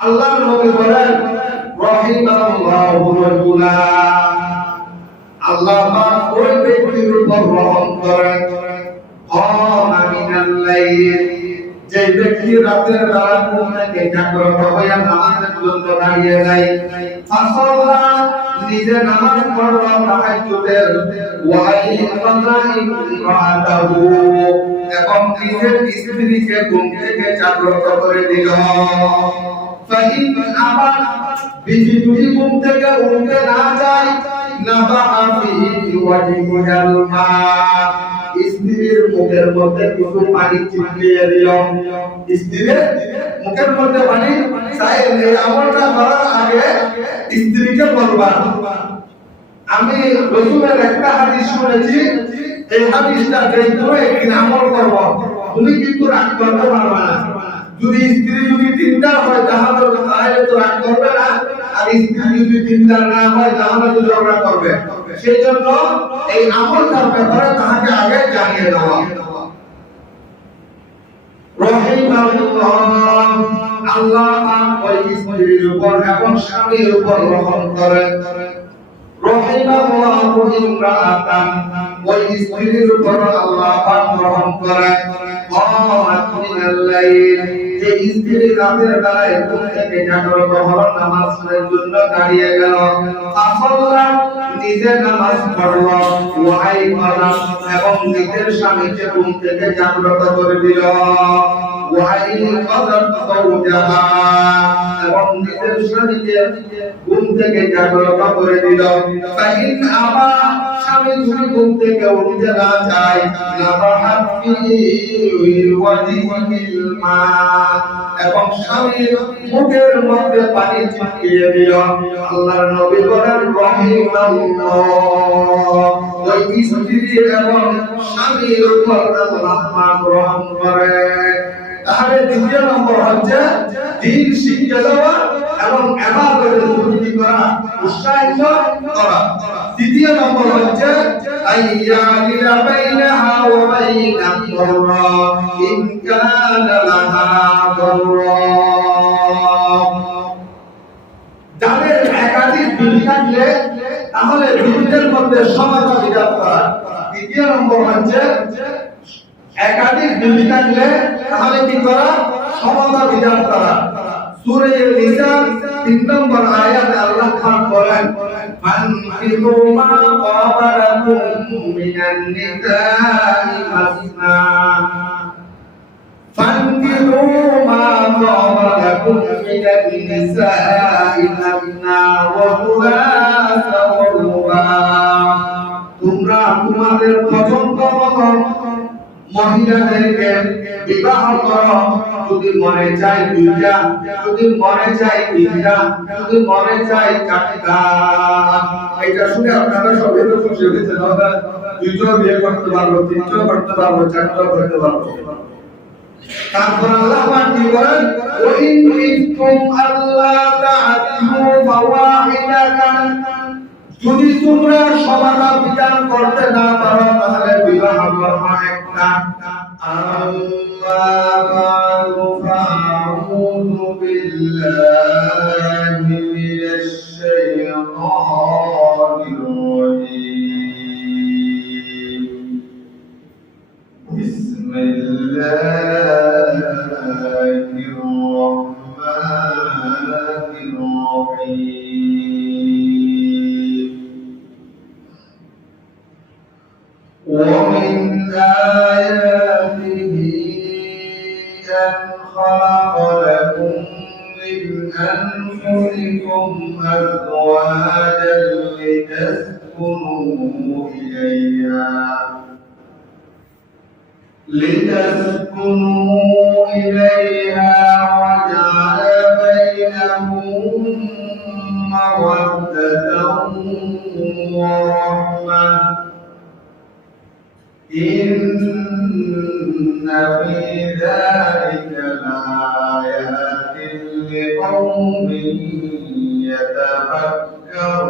আল্লাহ নবী বলেন রাহিমাল্লাহু রাজুলা, আল্লাহ পাক ওই ব্যক্তির উপর রহম করেন ক্বামা মিনাল লাইল, যে ব্যক্তি রাতের বেলা ঘুম থেকে জাগ্রত হয়ে নামাজের জন্য দাঁড়িয়ে যায়, ফাসাল্লা, নিজে নামাজ পড়ল তাহাজ্জুদের, ওয়া আইকাযা ইমরাতাহু, এবং নিজের স্ত্রীকে ঘুম থেকে জাগ্রত করে দিল। ফাইন আবা, বিবি যদি ঘুম থেকে উঠতে না যায়, নাবাআ ফিহি ওয়াজিহাল মা, স্ত্রীর মুখের মধ্যে কিছু পানি ছিটিয়ে দিল। স্ত্রীর মুখের মধ্যে পানি চাইলে এই আমলটা করার আগে স্ত্রীকে বলবা। আমি রাসূলের একটা হাদিস শুনেছি, এই হাদিসটা যেই তুমি একদিন আমল করব, তুমি কিন্তু রাগ করতে পারবে না। যদি স্ত্রী যদি তিনটা হয় তাহলে তো রাগ করবে না, আর স্ত্রী যদি তিনটা না হয় তাহলে তো ঝগড়া করবে। সেই জন্য এই আমলটার ব্যাপারে তাহাকে আগে জানিয়ে দেওয়া। রহিমাল্লাহ, আল্লাহ পাক ওই স্ত্রীর উপর এবং স্বামীর উপর রহম করেন। রহিমাল্লাহু ইমরাতান, ওই স্ত্রীর উপর আল্লাহ পাক রহম করেন ক্বামাত মিনাল লাইল, যে স্ত্রী রাতের বেলায় ঘুম থেকে জাগ্রত হলো, নামাজের জন্য দাঁড়িয়ে গেল, ফাসাল্লা, নিজে নামাজ পড়ল, ওয়া আইকাযা, এবং নিজের স্বামীকে ঘুম থেকে জাগ্রত করে দিল, ওয়া আইকাযা যাওজাহা, এবং নিজের স্বামীকে ঘুম থেকে জাগ্রত করে দিল। ফাইন আবা, স্বামী যদি ঘুম থেকে উঠতে না চায়, নাবাআ ফিহি ওয়াজিহিল মা, এবং স্বামীর মুখের মধ্যে পানি ছিটিয়ে দিল। আল্লাহর নবী বলেন রাহিমাল্লাহ, ওই স্ত্রী এবং স্বামীর উপর আল্লাহ পাক রহম করে। তাহলে দ্বিতীয় নম্বর হচ্ছে দ্বীন শিক্ষা দেওয়া এবং ইবাদতের প্রতি করা, উৎসাহিত করা। তৃতীয় নম্বর হচ্ছে আইয়ালিলা বাইনাহা ওয়া বাইনা দররা ইন কানা লাহা দররা, যাদের একাধিক বিবি থাকলে তাহলে বিবিদের মধ্যে সমতা বিধান করা। তৃতীয় নম্বর হচ্ছে একাধিক বিবি থাকলে তাহলে কি করা? সমতা বিধান করা। সূরা নিসা 3 নম্বর আয়াতে আল্লাহ পাক বলেন ফানকিহু মা তাবা লাকুম মিনান নিসাই মাসনা, ফানকিহু মা তাবা লাকুম মিনান নিসাই মাসনা ওয়া থুলাসা ওয়া রুবা, তোমরা তোমাদের পছন্দ মতো মহিলাদেরকে বিবাহ করো, যদি মনে চায় দুইটা, যদি মনে চায় তিনটা, যদি মনে চায় চারটা। এটা শুনে আপনারা সবাই তো খুশি হয়েছেন, দুইটাও বিয়ে করতে পারবো, তিনটাও করতে পারবো, চারটাও করতে পারবো। তারপর আল্লাহ পাক কি বলেন, ওয়া ইন কুনতুম আল্লা তা'দিলু ফাওয়াহিদাতান, যদি তোমরা সমাধান বিধান করতে না পারো তাহলে বিবাহ করো একটা। আম্মা বা'দু ফাআউযু বিল্লাহি মিনাশ শাইতানির রাজীম। বিসমিল্লাহির রাহমানির রাহিম। ومن آياته أن خلق لكم من أنفسكم أزواجا لتسكنوا إليها وجعل بينكم مودة ورحمة، إن في ذلك لآيات لقوم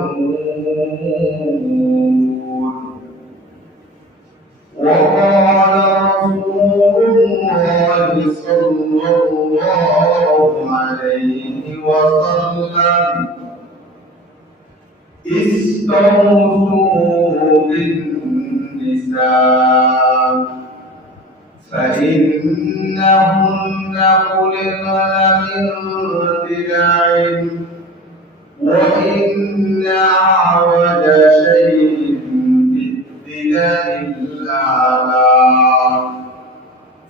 يتفكرون. وقال رسول الله صلى الله عليه وسلم استوصوا بالنساء فإنهن خلقن من ضلع وإن أعوج شيء في الضلع الأعلى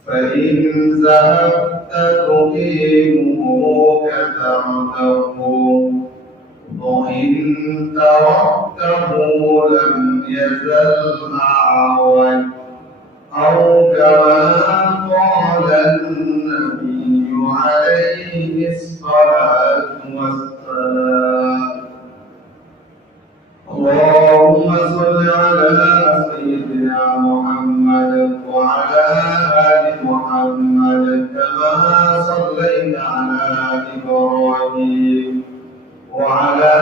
فإن ذهبت تقيمه كسرته وإن تركته لم يزل أعوج أو كما قال النبي عليه الصلاة والسلام. اللهم صل على سيدنا محمد وعلى آل محمد كما صليت على إبراهيم وعلى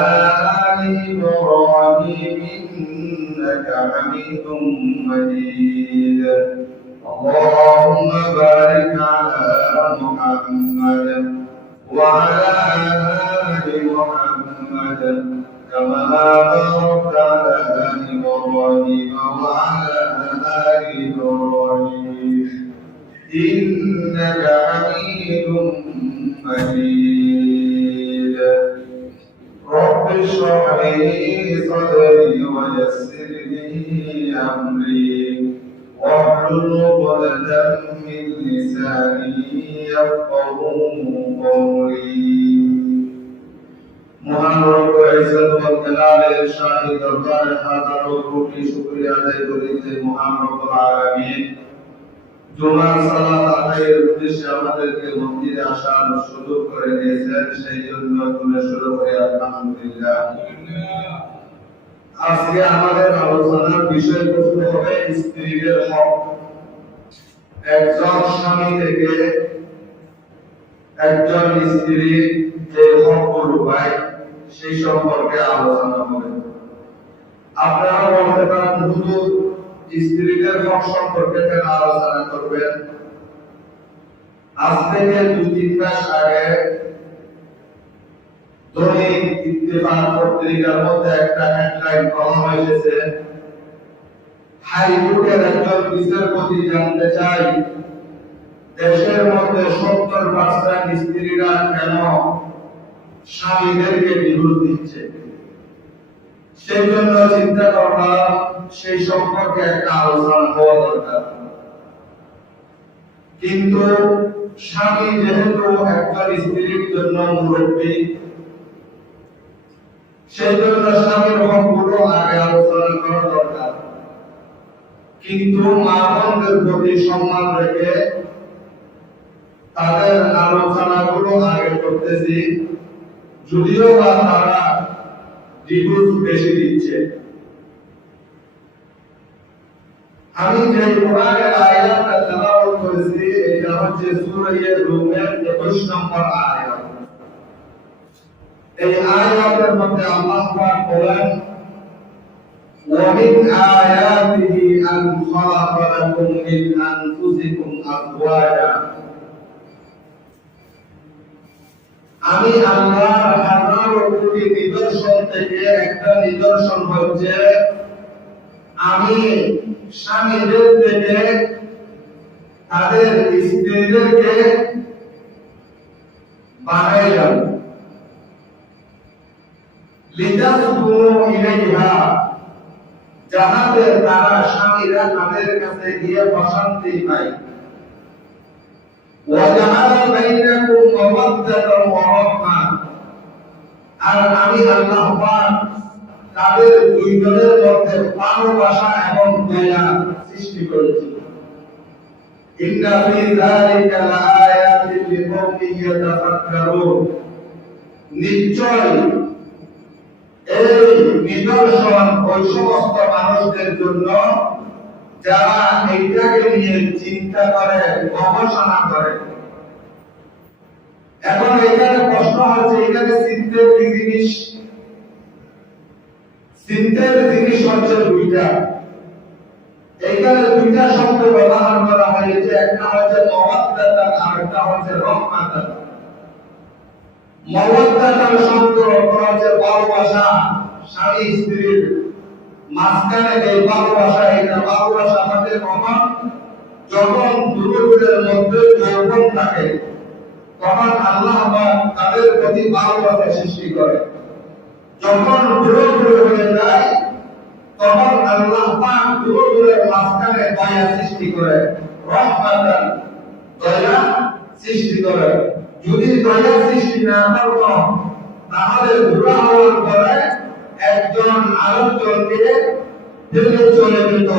آل إبراهيم إنك حميد مجيد. اللهم بارك على محمد وعلى آل محمد كما باركت على إبراهيم وعلى آل إبراهيم إنك حميد مجيد. رب اشرح لي صدري ويسر لي أمري واحلل عقدة من لساني يفقهوا قولي. মহান রব্বুল ইজ্জত ওয়াল জালালের শাহী দরবারে হাজারো কোটি শুকরিয়া আদায় করি যে মহান রব্বুল আলামিন জুমার সালাত আদায়ের উদ্দেশ্যে আমাদেরকে মসজিদে আসার সুযোগ করে দিয়েছেন, সেই জন্য শুনে শুরু করি আলহামদুলিল্লাহ। আজকে আমাদের আলোচনার বিষয়বস্তু হবে স্ত্রীদের হক। একজন স্বামী থেকে একজন স্ত্রী যে হকগুলো পায় সেই সম্পর্কে আলোচনা হবে। আপনারা বলতে পারেন হুজুর স্ত্রীদের হক সম্পর্কে কেন আলোচনা করবেন? আজ থেকে 2-3 মাস আগে দৈনিক ইত্তেফাক পত্রিকার মধ্যে একটা হেডলাইন কলম এসেছে, হাইকোর্টের একজন বিচারপতি জানতে চাই দেশের মধ্যে 70% স্ত্রীরা কেন স্বামীদেরকে ডিভোর্স দিচ্ছে। সেই জন্য চিন্তা করলাম সেই সম্পর্কে একটা আলোচনা হওয়া দরকার। কিন্তু স্বামী যেহেতু একজন স্ত্রীর জন্য মুরব্বী, সেই জন্য স্বামীর হকগুলো আগে আলোচনা করা দরকার। কিন্তু মা বোনদের প্রতি সম্মান রেখে তাদের আলোচনাগুলো আগে করতেছি, যদিও বা তারা ডিভোর্স বেশি দিচ্ছে। আমি যে কোরআনের আয়াতটা তেলাওয়াত করেছি এটা হচ্ছে সূরা রুমের 21 নম্বর আয়াত। এই আয়াতের মধ্যে আল্লাহ পাক বলেন, ওয়া মিন আয়াতিহি আন খালাকা লাকুম মিন আনফুসিকুম আজওয়াজা। আমি আল্লাহর হাজারো কোটি নিদর্শন থেকে একটা নিদর্শন হচ্ছে আমি স্বামীদের থেকে তাদের স্ত্রীদেরকে বানাইলাম, লিতাসকুনু ইলাইহা, যাহাতে তারা স্বামীরা তাদের কাছে গিয়ে প্রশান্তি পায়। ওয়া জাআলা বাইনাকুম মাওয়াদ্দাতান ওয়া রাহমা, আর আমি আল্লাহ পাক তাদের দুইজনের মধ্যে ভালোবাসা এবং দয়া সৃষ্টি করেছি। ইন্না ফি যালিকা লাআয়াতিন লিকাওমিন ইয়াতাফাক্কারুন, নিশ্চয় এই নিদর্শন ওই সমস্ত মানুষদের জন্য যারা এইটাকে নিয়ে চিন্তা করে, গবেষণা করে। এখন এখানে প্রশ্ন হচ্ছে, এখানে চিন্তার কি জিনিস? চিন্তার জিনিস হচ্ছে দুইটা। এখানে দুইটা শব্দ ব্যবহার করা হয়েছে, একটা হচ্ছে মাওয়াদ্দাতান আর একটা হচ্ছে রাহমাতান। মওয়াদ্দাতার শব্দ হচ্ছে ভালোবাসা, স্বামী স্ত্রীর মাঝখানে যে ভালোবাসা, এটা ভালোবাসা আমাদের কখন, যখন দুজনের মধ্যে যৌবন থাকে তখন আল্লাহ পাক তাদের প্রতি ভালোবাসা সৃষ্টি করে। যখন বুড়ো বুড়ো হয়ে যায় তখন আল্লাহ পাক দুজনের মাঝখানে দয়া সৃষ্টি করে, রহমাতান, দয়া সৃষ্টি করে। যদি দয়া সৃষ্টি না করতো তাহলে বুড়া হওয়ার পরে একজন আরেকজনকে ফেলে চলে যেত।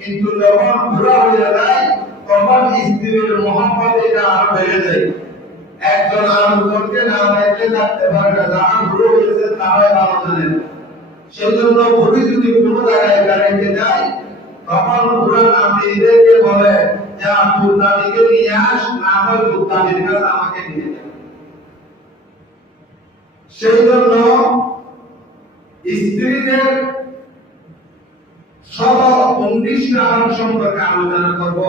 কিন্তু যখন বুড়া হয়ে যায় তখন স্ত্রীর মহব্বত এটা আরো বেড়ে যায়। একজন আরেকজনকে না দেখলে থাকতে পারে না, যারা বুড়ো হয়েছে তারাই ভালো জানেন। সেই জন্য বুড়ি যদি কোনো জায়গায় বেড়াইতে যায় তখন বুড়া নাতিদেরকে বলে যে তোর নাতিকে নিয়ে আস, না হয় তোর নাতির কাছে আমাকে নিয়ে যা। সেই জন্য স্ত্রীদের 19টা হক সম্পর্কে আলোচনা করব।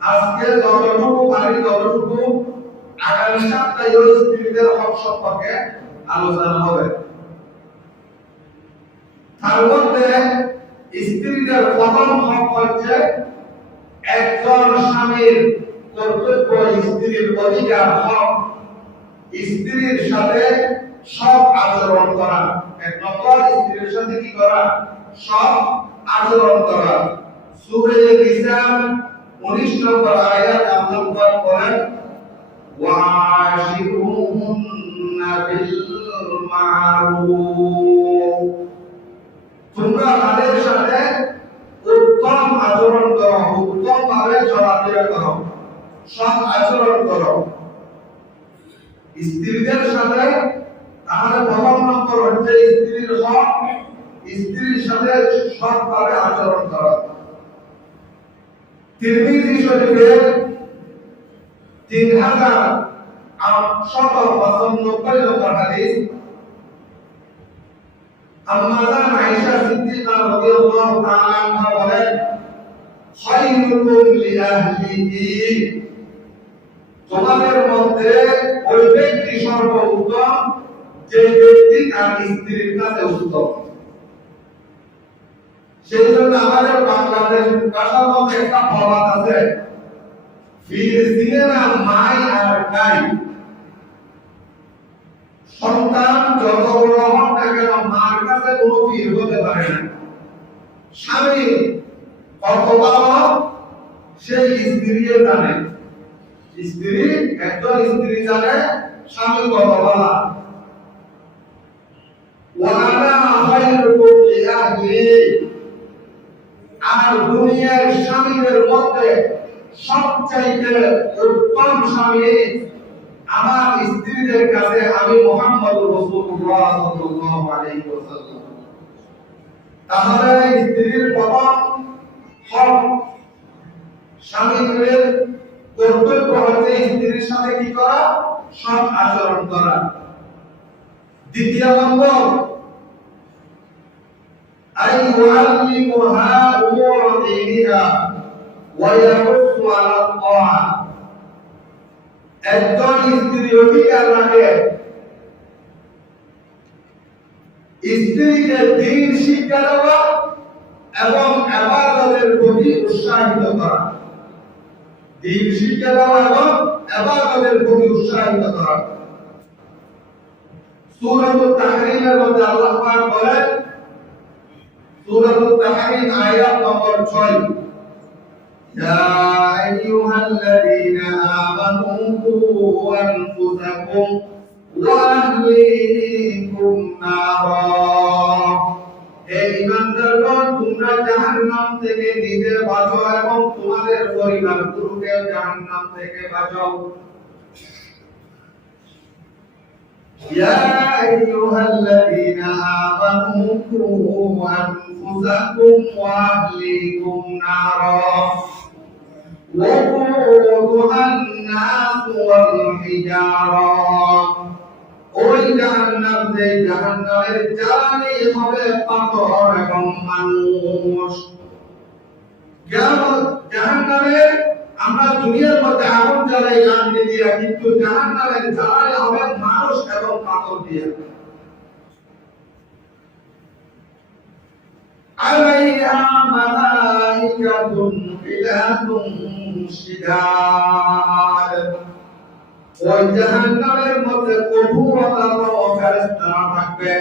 আজকে যতটুকু পারি ততটুকু, আগামী সপ্তাহে স্ত্রীদের হক সম্পর্কে আলোচনা হবে। তার মধ্যে স্ত্রীদের প্রথম হক হচ্ছে একজন স্বামীর কর্তব্য, স্ত্রীর অধিকার হক, স্ত্রীর সাথে সব আচরণ করা। এক নম্বর, স্ত্রীর সাথে কি করা? সব আচরণ করা। সূরা নিসা 19 নম্বর আয়াত আল্লাহ পাক বলেন, ওয়াশিরুহুন্না বিল মারুফ, তোমরা তাদের সাথে উত্তম আচরণ করো, উত্তম ভাবে চলাফেরা করো, সৎ আচরণ করো স্ত্রীদের সাথে। তাহলে প্রথম নম্বর হচ্ছে স্ত্রীর হক, স্ত্রীর সাথে সৎভাবে আচরণ করা। তিরমিজি শরীফের 3895 নম্বর হাদিস, আম্মা জান আয়েশা সিদ্দিকা রাদিয়াল্লাহু তাআলা আনহা বলেন, খায়রুকুম লিআহলিহি, তোমাদের মধ্যে ওই ব্যক্তি সর্বোত্তম যে ব্যক্তি তার স্ত্রীর কাছে উত্তম। সেই জন্য আমাদের বাংলাদেশ ভাষার মধ্যে একটা প্রবাদ আছে, ফির সিনেমা মাই আর গাই। সন্তান যত বড় হোক না কেন মার কাছে কোনো ফির হতে পারে না। স্বামী কত ভালো সেই স্ত্রী জানে, স্ত্রী, একজন স্ত্রী জানে স্বামী কত ভালো। ওয়ানা খায়রুকুম লিআহলি, আর দুনিয়ার স্বামীদের মধ্যে সবচাইতে উত্তম স্বামী আমার স্ত্রীদের কাছে আমি মুহাম্মদুর রাসূলুল্লাহ সাল্লাল্লাহু আলাইহি ওয়াসাল্লাম। তাহলে স্ত্রীর প্রথম হক, স্বামীদের কর্তব্য হচ্ছে স্ত্রীর সাথে কি করা? সৎ আচরণ করা। দ্বিতীয় নম্বর, আই ইউআল্লিমুহা উমুর দীনিহা ওয়া ইয়াহুসসু আলা তাআ, একজন স্ত্রী অধিকার রাখে স্ত্রীকে দ্বীন শিক্ষা দেওয়া এবং ইবাদতের প্রতি উৎসাহিত করা। দ্বীন শিক্ষা দেওয়া এবং ইবাদতের প্রতি উৎসাহিত করা। সূরাতুত তাহরীমের মধ্যে আল্লাহ পাক বলেন, সূরাতুত তাহরীম আয়াত নম্বর 6, ইয়া আইয়ুহাল্লাযীনা আমানু কু আনফুসাকুম ওয়া আহলিকুম নারা, হে ঈমানদারগণ, তোমরা জাহান্নাম থেকে নিজে বাঁচো এবং তোমাদের পরিবারগুলোকে জাহান্নাম থেকে বাঁচাও। ইয়া আইয়ুহাল্লাযীনা আমানু কু আনফুসাকুম ওয়া আহলিকুম নারা وقودها الناس والحجارة, ওই জাহান্নাম, যে জাহান্নামের জ্বালানি হবে পাথর এবং মানুষ। কিয়ামত জাহান্নামের আমরা দুনিয়ার মধ্যে আগুন জ্বালাই লাকড়ি দিয়ে, কিন্তু জাহান্নামে জ্বালাই হবে মানুষ এবং পাথর দিয়ে। আলাইহা মালাইকাতুন গিলাদুন শিদাদ, ওই জাহান্নামের মধ্যে কঠোরতা ও ফেরেশতারা থাকবে।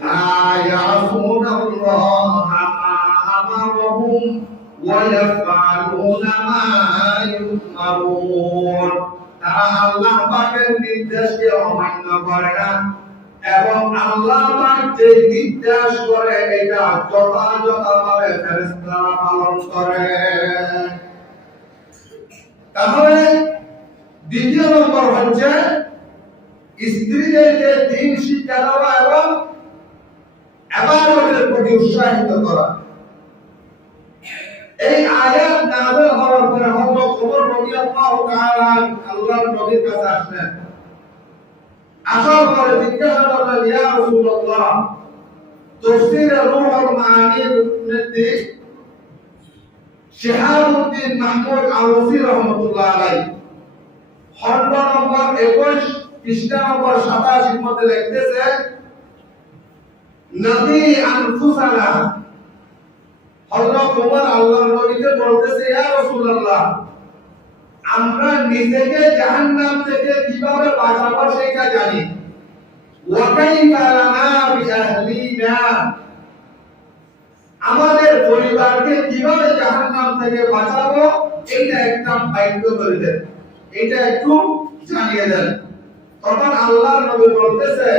লা ইয়াসুনাল্লাহা মা আমারহুম ওয়া ইয়াফআলুনা মা ইউমারুন, তারা আল্লাহ পাকের নির্দেশকে অমান্য করে না এবং আল্লাহ পাক যে নির্দেশ করে এটা যথাযথভাবে ফেরেশতারা পালন করে। তাহলে দ্বিতীয় নম্বর হচ্ছে স্ত্রীদেরকে দ্বীন শিক্ষা দেওয়া এবং ইবাদতের প্রতি উৎসাহিত করা। এই আয়াত নাযিল হওয়ার পরে হযরত ওমর রাদিয়াল্লাহু তাআলা আল্লাহর নবীর কাছে আসলেন। আসার পরে জিজ্ঞাসা করলেন, ইয়া রাসূলুল্লাহ, তাফসীরে রূহুল মাআনির মধ্যে শিহাবুদ্দিন মাহমুদ আলসী রহমাতুল্লাহ আলাইহি খণ্ড নম্বর 21 পৃষ্ঠা নম্বর 87 মধ্যে লিখতেছে, নবী আনফুসানা, হযরত ওমর আল্লাহর নবীকে বলতেছে, ইয়া রাসূলুল্লাহ, আমরা নিজেকে জাহান্নাম থেকে কিভাবে বাঁচাবো সেটা জানি। ওয়া কাইফা লানা বিআহলিনা, আমাদের পরিবারকে কিভাবে জাহান্নাম থেকে বাঁচাবো এটা একটা বাক্য করে দেন, এটা একটু জানিয়ে দেন। তখন আল্লাহর নবী বলতেছে,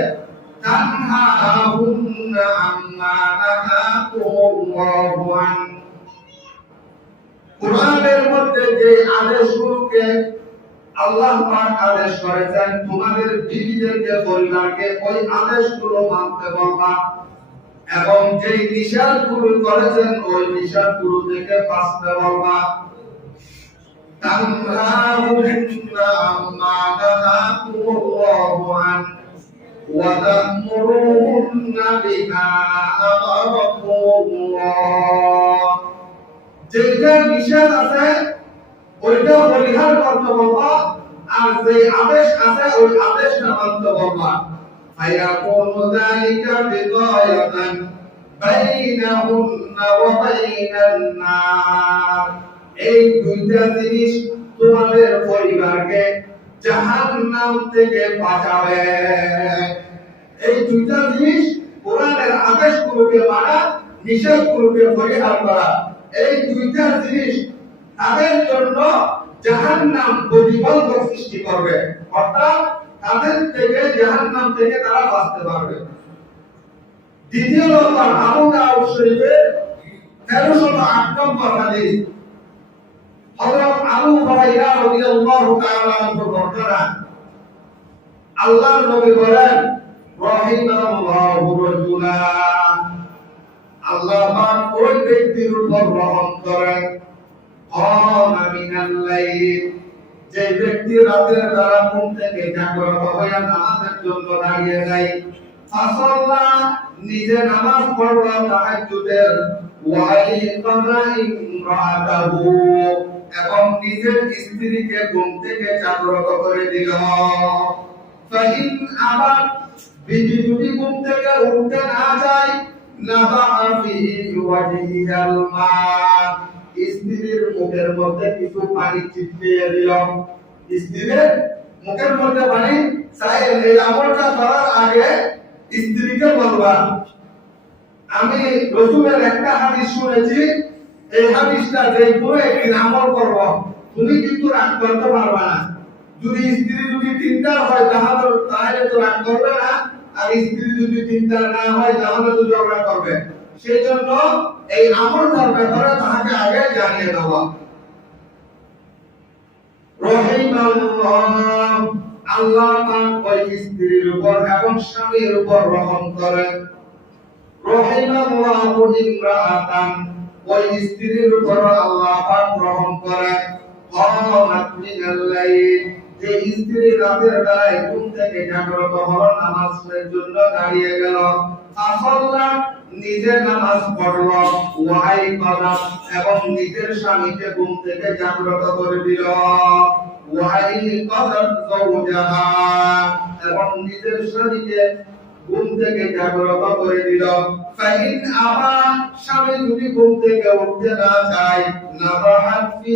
তানহাহুন্না আম্মা নাহাকুমুল্লাহু আন, কুরআনের মধ্যে যে আদেশগুলোকে আল্লাহ পাক আদেশ করেছেন, তোমাদের বিবিদেরকে পরিবারকে ওই আদেশগুলো মানতে বলবা এবং যে নিষেধগুলো করেছেন ওই নিষেধগুলো থেকে বাঁচতে বলবা। তানহাহুন্না আম্মা নাহাকুমুল্লাহু আন ওয়া তা'মুরুহুন্না বিমা আমারাকুমুল্লাহ, যেটা নিষেধ আছে ওইটা পরিহার করতে বলবা, আর যে আদেশ আছে ওই আদেশটা মানতে বলবা। ফায়াকুনু যালিকা বিগায়াতান বাইনাহুন্না ওয়া বাইনান নার, এই দুইটা জিনিস তোমাদের পরিবারকে জাহান্নাম থেকে বাঁচাবে। এই দুইটা জিনিস, কোরআনের আদেশগুলোকে মানা, নিষেধগুলোকে পরিহার করা, এই দুইটা জিনিস তাদের জন্য জাহান্নাম প্রতিবন্ধক সৃষ্টি করবে, অর্থাৎ তাদের থেকে জাহান্নাম থেকে তারা বাঁচতে পারবে। দ্বিতীয় নম্বর, আবু দাউদ শরীফের 1308 নম্বর হাদিস, হযরত আবু হুরায়রা রাদিয়াল্লাহু তাআলা আনহু ঘটনা, আল্লাহর নবী বলেন, রাহিমাল্লাহু রাজুলা, আল্লাহ পাক ওই ব্যক্তির উপর রহম করেন, কামা মিনাল লাইল, যে ব্যক্তি রাতের বেলা ঘুম থেকে জাগ্রত হয়ে নামাজের জন্য দাঁড়িয়ে যায়, ফাসাল্লা, নিজে নামাজ পড়ল তাহাজ্জুদের, ওয়া আইকাযা ইমরাতাহু, এবং নিজের স্ত্রীকে ঘুম থেকে জাগ্রত করে দিল। ফাইন আবা, বিবি যদি ঘুম থেকে উঠতে না যায়, নাবাআ ফিহি ওয়াজিহাল মা, স্ত্রীর মুখের মধ্যে কিছু পানি ছিটিয়ে দিল। স্ত্রীর মুখের মধ্যে পানি চাই, এই আমলটা করার আগে স্ত্রীকে বলবা, আমি রাসূলের একটা হাদিস শুনেছি, এই হাদিসটা যে কোনো একদিন আমল করব, তুমি কিন্তু রাগ করতে পারবে না। যদি স্ত্রী যদি চিন্তা হয় তাহলে তো রাগ করবে না, আর স্ত্রী যদি চিন্তা না হয় তাহলে তো ঝগড়া করবে। সেই জন্য এই আমলটার ব্যাপারে তাহাকে আগে জানিয়ে দেওয়া। রহিমাল্লাহ, আল্লাহ পাক ওই স্ত্রীর উপর এবং স্বামীর উপর রহম করেন। রহিমাল্লাহু ইমরাআতান, ওই স্ত্রীর উপর আল্লাহ পাক রহম করেন। কামাত মিনাল লাইল, যে স্ত্রী রাতের বেলায় ঘুম থেকে জাগ্রত হলো, নামাজের জন্য দাঁড়িয়ে গেল, ফাসাল্লা, নিজে নামাজ পড়ল ওয়াই করা এবং নিজের স্বামীকে ঘুম থেকে জাগ্রত করে দিল ওয়াই কদাত যাওজাহা এবং নিজের স্বামীকে ঘুম থেকে জাগ্রত করে দিল ফাইন আবা স্বামী যদি ঘুম থেকে উঠতে না চায় নাবাহাত ফি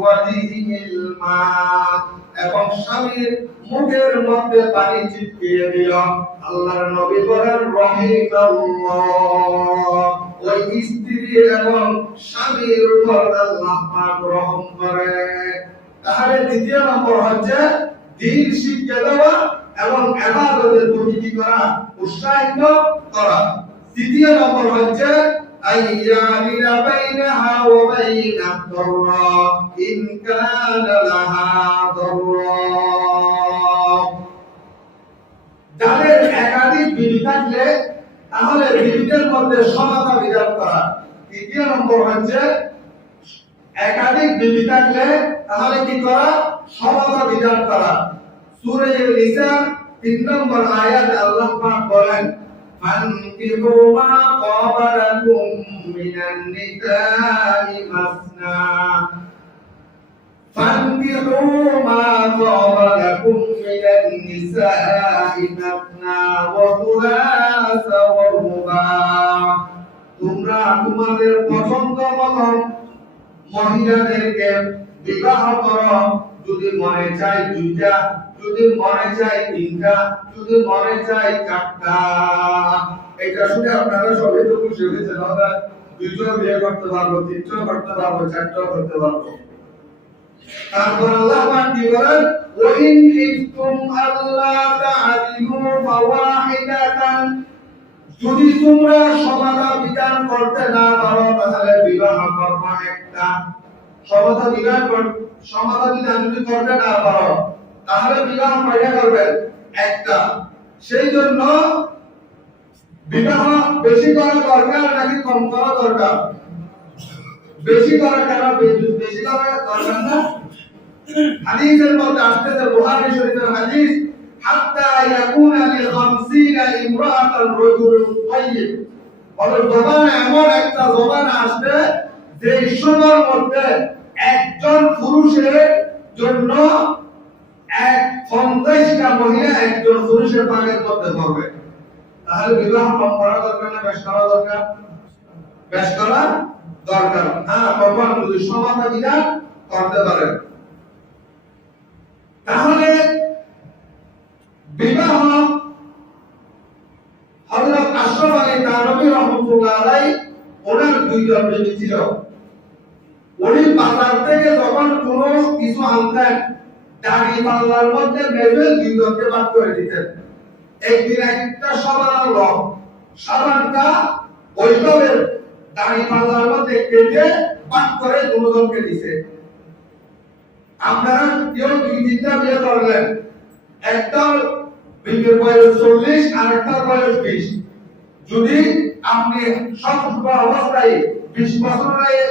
ওয়াজিহিল মা এবং স্বামীর মুখের মধ্যে পানি ছিটিয়ে দিল আল্লাহর নবী বলেন রাহিমাল্লাহ ওই স্ত্রী এবং স্বামীর উপর আল্লাহ পাক রহম করে তাহলে দ্বিতীয় নম্বর হচ্ছে দ্বীন শিক্ষা দেওয়া এবং ইবাদতের প্রতি করা উৎসাহিত করা তৃতীয় নম্বর হচ্ছে আইয়ামিনা বাইনাহা ওয়া বাইনা দাররা ইন কানা লাহা দাররা যাদের একাধিক বিবি থাকলে তাহলে বিবিদের মধ্যে সমতা বিধান করা তৃতীয় নম্বর হচ্ছে একাধিক বিবি থাকলে তাহলে কি করা সমতা বিধান করা সূরা নিসা 3 নম্বর আয়াত আল্লাহ পাক বলেন ফানকিহু মা ক্বাবালাকুম মিনান নিসাই মাসনা ফানকিহু মা ক্বাবালাকুম মিনান নিসাই মাসনা ওয়া থুলাসা ওয়া রুবা তোমরা তোমাদের পছন্দ মতো মহিলাদেরকে বিবাহ করো যদি মনে চায় দুইটা যদি মনে চায় তিনটা যদি মনে চায় চারটা এটা শুনে আপনারা সবাই তো খুশি হয়েছেন আমরা দুইটা বিয়ে করতে পারবো তিনটা করতে পারবো চারটা করতে পারবো তারপর আল্লাহ পাক কি বলেন ওয়াইন খিফতুম আল্লাহ তাআদিলু ফাওয়াহিদাতান যদি তোমরা সমতা বিধান করতে না পারো তাহলে বিবাহ করবা একটা সমতা বিধান যদি করতে না পারো তাহলে বিবাহ কয়টা করবেন একটা সেই জন্য বিবাহ বেশি করা দরকার নাকি কম করা দরকার বেশি করা কেন বেশি করা দরকার না হাদিসের মধ্যে আসছে বুখারী শরীফের হাদিস হাত্তা ইয়াকুনা লি 50 ইমরাআতান রাজুলুন তাইয়্যিব বলে জবানে এমন একটা জবান আসবে যে সময়ের মধ্যে একজন পুরুষের জন্য 50টা মহিলা একজন পুরুষের পাকের মধ্যে হবে তাহলে বিবাহ কম করা দরকার না বেশ করা দরকার বেশ করা দরকার হ্যাঁ কখন যদি সমতা বিধান করতে পারে তাহলে বিবাহ হযরত আশরাফ আলী থানভী রাহমাতুল্লাহ আলাইহি ওনার দুইজন বিবি ছিল উনি বাজার থেকে যখন কোনো কিছু আনতেন দাড়ি পাল্লার মধ্যে মেপে দুইজনকে ভাগ করে দিতেন একদিন একটা সাবান লোক সাবানটা ওইভাবে দাড়ি পাল্লার মধ্যে কেটে ভাগ করে দুজনকে দিছে আপনারা কেউ দুই তিনটা বিয়ে করলেন একটা বিয়ের বয়স 40 আর একটা বয়স 20 যদি আপনি সব অবস্থায় 20 বছরের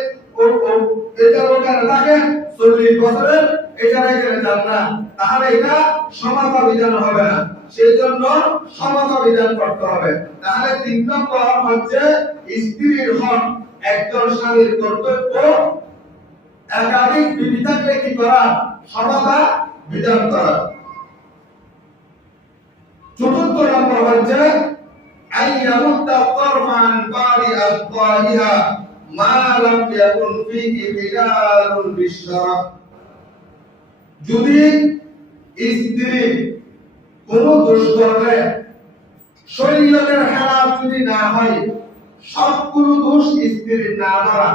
এটা লোকেরা থাকেন 40 বছরের এটা রেখে যান না তাহলে এটা সমতা বিধান হবে না সেই জন্য সমতা বিধান করতে হবে তাহলে 3 নম্বর হচ্ছে স্ত্রীর হক একজন স্বামীর কর্তব্য একাধিক বিবি থাকলে কি করা সমতা বিধান করা চতুর্থ নম্বর হচ্ছে আইয়ামুত্তা তারফান বাদি আফদালিহা মা লাম ইয়াকুন ফীহি খিলালুন বিশরা যদি স্ত্রী কোন দোষ করলে শরীয়তের খেলাফ যদি না হয় সবগুলো দোষ স্ত্রীর না ধরা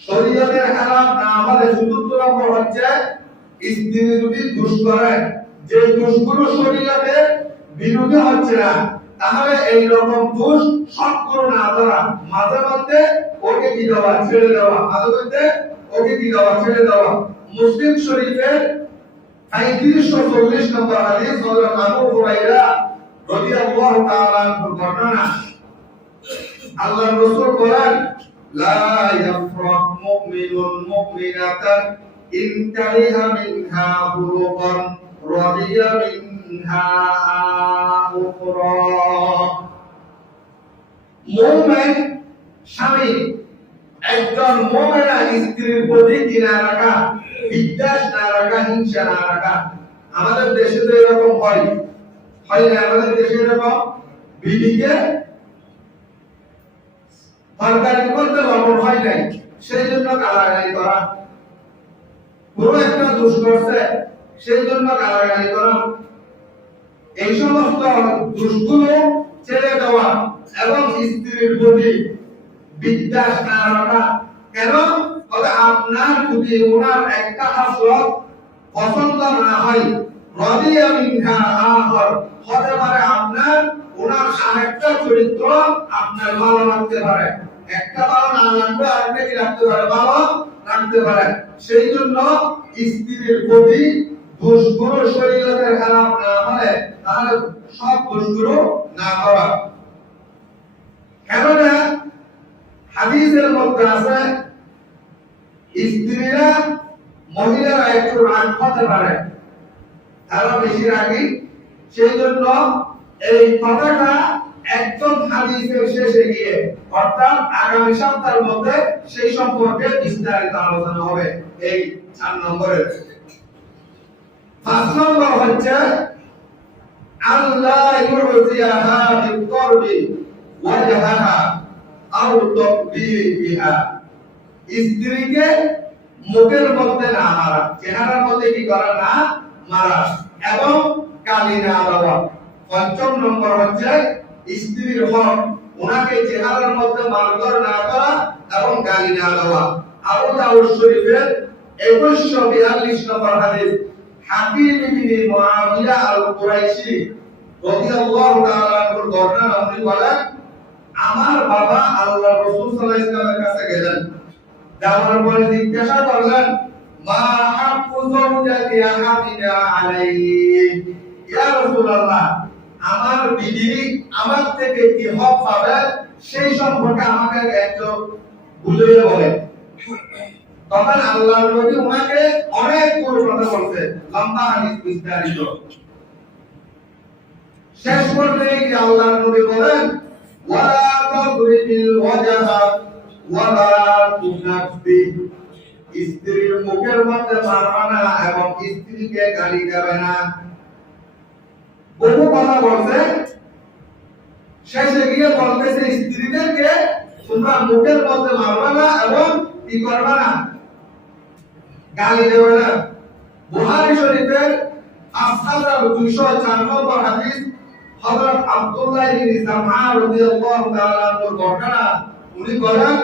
শরীয়তের খেলাফ না হলে চতুর্থ নম্বর হচ্ছে স্ত্রী যদি দোষ করে যে দোষগুলো শরীয়তের বিরুদ্ধে হচ্ছে না তাহলে এই রকম দোষ সবগুলো না ধরা মাঝে মধ্যে ওকে কি দেওয়া ছেড়ে দেওয়া মাঝে মধ্যে ওকে কি দেওয়া ছেড়ে দেওয়া মুসলিম শরীফের 3540 নম্বর হাদিস হযরত আবু হুরায়রা রাদিয়াল্লাহু তাআলা বর্ণনা আল্লাহর রাসূল বলেন লা ইয়াফরাক মুমিনুন মুমিনাতান ইন কারিহা মিনহা খুলুকান রাদিয়া মিনহা উখরা মুমিন স্বামী একজন মুমিনা স্ত্রীর প্রতি ঘৃণা রাখা, বিদ্বেষ না রাখা, হিংসা না রাখা। আমাদের দেশে তো এরকম হয় না? আমাদের দেশে এরকম বিবিকে তরকারি করতে লবণ হয় নাই, সেই জন্য গালাগালি করা। কোন একটা দোষ করছে, সেই জন্য গালাগালি করা। এই সমস্ত দোষগুলো ছেড়ে দেওয়া এবং স্ত্রীর প্রতি বিদ্বেষ না রাখা। কেন? তবে আপনার যদি ওনার একটা হাসরত পছন্দ না হয়, রাদিয়া মিনহা আখর, হতে পারে আপনার ওনার আরেকটা চরিত্র আপনার ভালো লাগতে পারে। একটা ভালো না লাগবে, আরেকটা কি রাখতে পারে? ভালো রাখতে পারে। সেই জন্য স্ত্রীর প্রতি দোষগুলো শরীয়তের খারাপ না হলে তাহলে সব দোষগুলো না করা। কেননা হাদিসের মধ্যে আছে স্ত্রীরা মহিলারা একটু রাগ হতে পারে, তারা বেশি রাগী। সেই জন্য এই কথাটা একদম হাদিসের শেষে গিয়ে, অর্থাৎ আগামী সপ্তাহের মধ্যে সেই সম্পর্কে বিস্তারিত আলোচনা হবে। এই 4 নম্বরের 5 নম্বর হচ্ছে আল্লাহ ইউরজিয়াহা বিকরবি ওয়াজহাহা আও তাকবিহা, স্ত্রীকে মুখের মধ্যে না মারা, চেহারার মধ্যে কি করা না মারা, এবং গালি না দেওয়া। 5 নম্বর হচ্ছে স্ত্রীর হক, ওনাকে চেহারার মধ্যে মারধর না করা এবং গালি না দেওয়া। আবু দাউদ শরীফের 2142 নম্বর হাদিস, হাকিম ইবনে মুআবিয়া আল কুরাইশি রাদিয়াল্লাহু তাআলা আনহু বর্ণনা, উনি বলেন আমার বাবা আল্লাহর রাসূল সাল্লাল্লাহু আলাইহি ওয়াসাল্লামের কাছে গেলেন, যাওয়ার পরে জিজ্ঞাসা করলেন মা হাক্কু যাওজাতি আহাদিনা আলাইহি, ইয়া রাসূলুল্লাহ, আমার বিবি আমার থেকে কি হক পাবে সেই সম্পর্কে আমাকে একটু বুঝিয়ে বলেন। তখন আল্লাহর নবী ওনাকে অনেক কথা বলতে, লম্বা হাদিস বিস্তারিত। শেষ পর্যায়ে কি আল্লাহর নবী বলেন ওয়ালা তাদরিবিল ওয়াজহা ওয়ালা তুনাব্বি, স্ত্রীর মুখের মধ্যে মারবা না এবং স্ত্রীকে গালি দেবে না। বহু কথা বলছে, শেষে গিয়ে বলতেছে স্ত্রীদেরকে তোমরা মুখের মধ্যে মারবা না এবং কি করবা না, গালি দেবে না। বুখারী শরীফের 5204 নম্বর হাদিস, হযরত আব্দুল্লাহ ইবনে জামআ রাদিয়াল্লাহু তাআলা আনহু বর্ণনা, উনি বলেন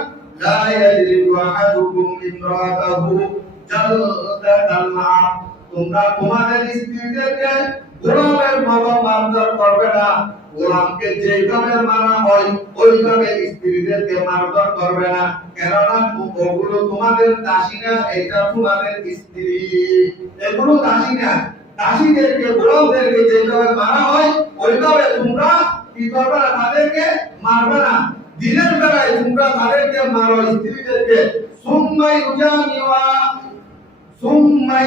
লা ইয়াজলিদু আহাদুকুম ইমরাতাহু জালদাতাল আব, তোমরা তোমাদের স্ত্রীদেরকে গোলামের মতো মারধর করবে না। গোলামকে যেভাবে মারা হয় ওইভাবে স্ত্রীদেরকে মারধর করবে না, কেননা ওগুলো তোমাদের দাসী না, এটা তোমাদের স্ত্রী। এগুলো দাসী না, দাসীদেরকে গোলামদেরকে যেভাবে মারা হয় ওইভাবে তোমরা কি করবে না, তাদেরকে মারবে না। দিনের বেলায় তোমরা তাদেরকে মারো স্ত্রীদেরকে, সুম্মা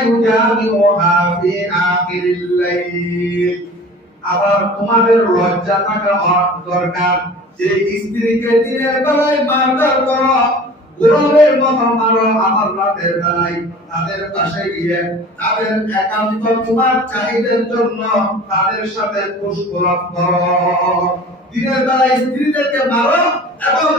ইউজামিউহা ফি আখিরিল লাইল, আবার তোমাদের লজ্জা থাকা দরকার যে স্ত্রীকে দিনের বেলায় মারধর করো, গোলামের মতো মারো, আবার রাতের বেলায় তাদের পাশে গিয়ে তাদের একান্ত তোমার চাহিদার জন্য তাদের সাথে পুষ্করণ করো। দিনের বেলায় স্ত্রীদেরকে মারো এবং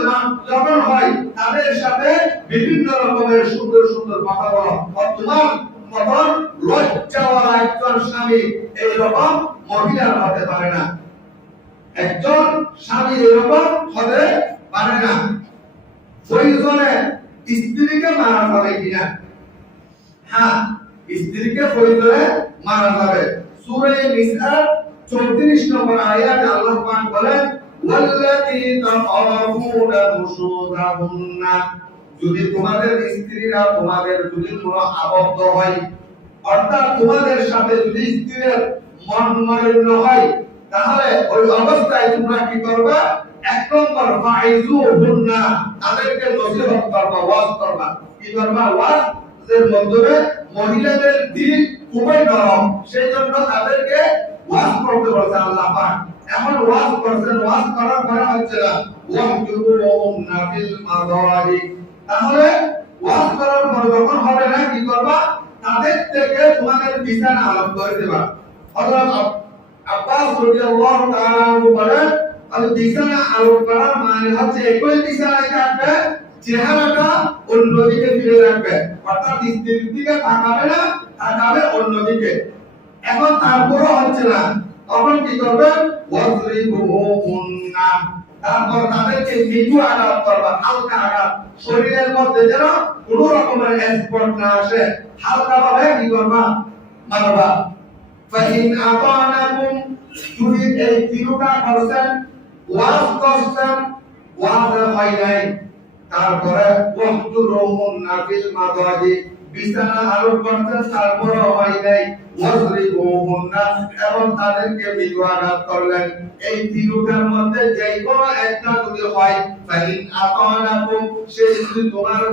যখন হয় তাদের সাথে বিভিন্ন রকমের সুন্দর সুন্দর কথা বলো। তোমার মতন লজ্জাওয়ালা একজন স্বামী এইরকম মহিলার হতে পারে না, একজন স্বামী এরকম হতে পারে না। প্রয়োজনে স্ত্রীকে মারা যাবে কিনা? হ্যাঁ, স্ত্রীকে প্রয়োজনে মারা যাবে। সূরা নিসা 34 নম্বর আয়াতে আল্লাহ পাক বলেন ওয়াল্লাতী তাখাফুনা নুশুযাহুন্না, যদি তোমাদের স্ত্রীরা তোমাদের যদি কোনো আবদ্ধ হয়, অর্থাৎ তোমাদের সাথে যদি স্ত্রীর মন মলিন হয়, তাহলে ওই অবস্থায় তোমরা কি করবা? 1 নম্বর ফাইজুহুন্না, তাদেরকে নসিহত করবা, ওয়াজ করবা। কি করবা? ওয়াজের মাধ্যমে মহিলাদের দিল খুবই নরম, সেই জন্য তাদেরকে ওয়াজ করতে বলছে আল্লাহ পাক। এখন ওয়াজ করছেন, ওয়াজ করার পরে হচ্ছে না ওয়াহজুরুহুন্না ফিল মাদাজি, তাহলে ওয়াজ করার পর যখন হবে না কি করবা, তাদের থেকে তোমাদের বিছানা আলাদা করে দেবা। হযরত আব্বাস রাদিয়াল্লাহু তাআলা আনহু বলেন, আর বিছানা আলাদা করার মানে হচ্ছে একই বিছানায় থাকবে, চেহারাটা অন্যদিকে ফিরে রাখবে, অর্থাৎ স্ত্রীর দিকে তাকাবে না, তাকাবে অন্যদিকে। এখন তারপরও হচ্ছে না, তখন কি করবেন, ওয়াজরিবুহুন্না, তারপর তাদেরকে মৃদু আঘাত করবা, হালকা আঘাত, শরীরের মধ্যে যেন কোনো রকমের স্পট না আসে, হালকা ভাবে কি করবা, মারবা। ফাইন আতানাকুম, যদি এই তিনটা করছেন, ওয়াজ করছেন, ওয়াজ হয় নাই, তারপরে ওয়াহজুরুহুন্না ফিল মাদাজি, বিছানা আরোপ করছেন, তারপরও হয় নাই, ওয়াজরিবুহুন্না, এবং তাদেরকে মৃদু আঘাত করলেন। এই তিনটার মধ্যে যে কোনো একটা যদি হয়, ফাইন আতানাকুম, সে যদি তোমার